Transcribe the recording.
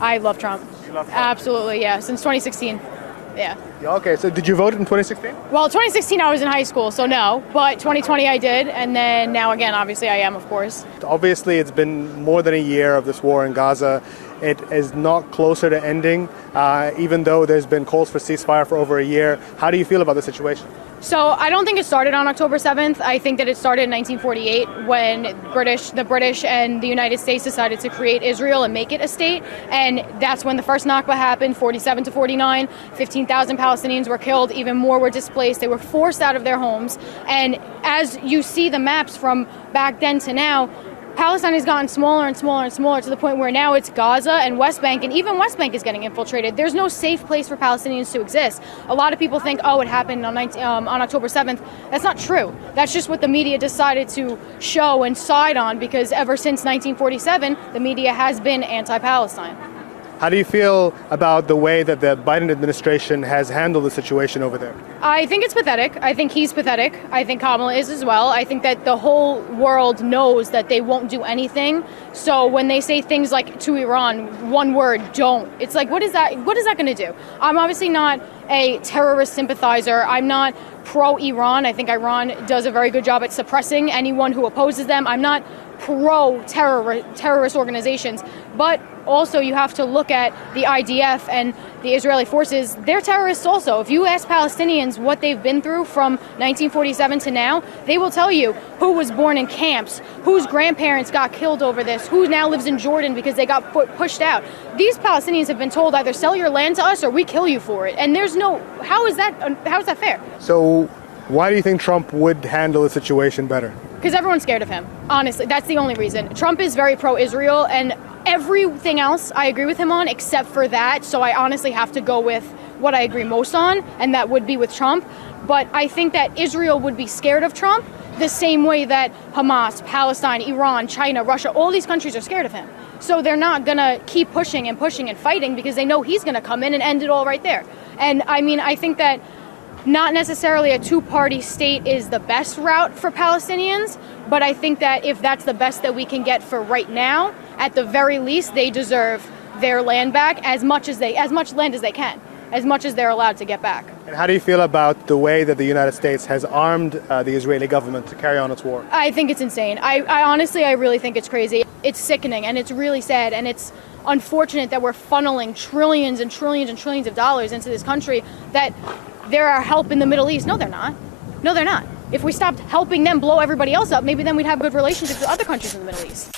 I love Trump. You love Trump? Absolutely, yeah. Since 2016. Yeah. Okay, so did you vote in 2016? Well, 2016 I was in high school, so no. But 2020 I did, and then now again, obviously I am, of course. Obviously, it's been more than a year of this war in Gaza. It is not closer to ending, even though there's been calls for ceasefire for over a year. How do you feel about the situation? So I don't think it started on October 7th. I think that it started in 1948 when the British and the United States decided to create Israel and make it a state. And that's when the first Nakba happened, 47 to 49. 15,000 Palestinians were killed. Even more were displaced. They were forced out of their homes. And as you see the maps from back then to now, Palestine has gotten smaller and smaller and smaller to the point where now it's Gaza and West Bank, and even West Bank is getting infiltrated. There's no safe place for Palestinians to exist. A lot of people think, oh, it happened on October 7th. That's not true. That's just what the media decided to show and side on, because ever since 1947, the media has been anti-Palestine. How do you feel about the way that the Biden administration has handled the situation over there? I think it's pathetic. I think he's pathetic. I think Kamala is as well. I think that the whole world knows that they won't do anything. So when they say things like to Iran, one word, don't. It's like, what is that going to do? I'm obviously not a terrorist sympathizer. I'm not pro-Iran. I think Iran does a very good job at suppressing anyone who opposes them. I'm not pro-terrorist organizations, but also you have to look at the IDF and the Israeli forces. They're terrorists also. If you ask Palestinians what they've been through from 1947 to now, they will tell you who was born in camps, whose grandparents got killed over this, who now lives in Jordan because they got pushed out. These Palestinians have been told either sell your land to us or we kill you for it. And there's no, how is that fair? So why do you think Trump would handle the situation better? Because everyone's scared of him. Honestly, that's the only reason. Trump is very pro-Israel, and everything else I agree with him on except for that. So I honestly have to go with what I agree most on, and that would be with Trump. But I think that Israel would be scared of Trump the same way that Hamas, Palestine, Iran, China, Russia, all these countries are scared of him. So they're not going to keep pushing and pushing and fighting because they know he's going to come in and end it all right there. And I mean, I think that not necessarily a two-party state is the best route for Palestinians, but I think that if that's the best that we can get for right now, at the very least, they deserve their land back as much land as they can, as much as they're allowed to get back. And how do you feel about the way that the United States has armed the Israeli government to carry on its war? I think it's insane. I honestly, I really think it's crazy. It's sickening, and it's really sad, and it's unfortunate that we're funneling trillions and trillions and trillions of dollars into this country that there are help in the Middle East. No, they're not. No, they're not. If we stopped helping them blow everybody else up, maybe then we'd have good relationships with other countries in the Middle East.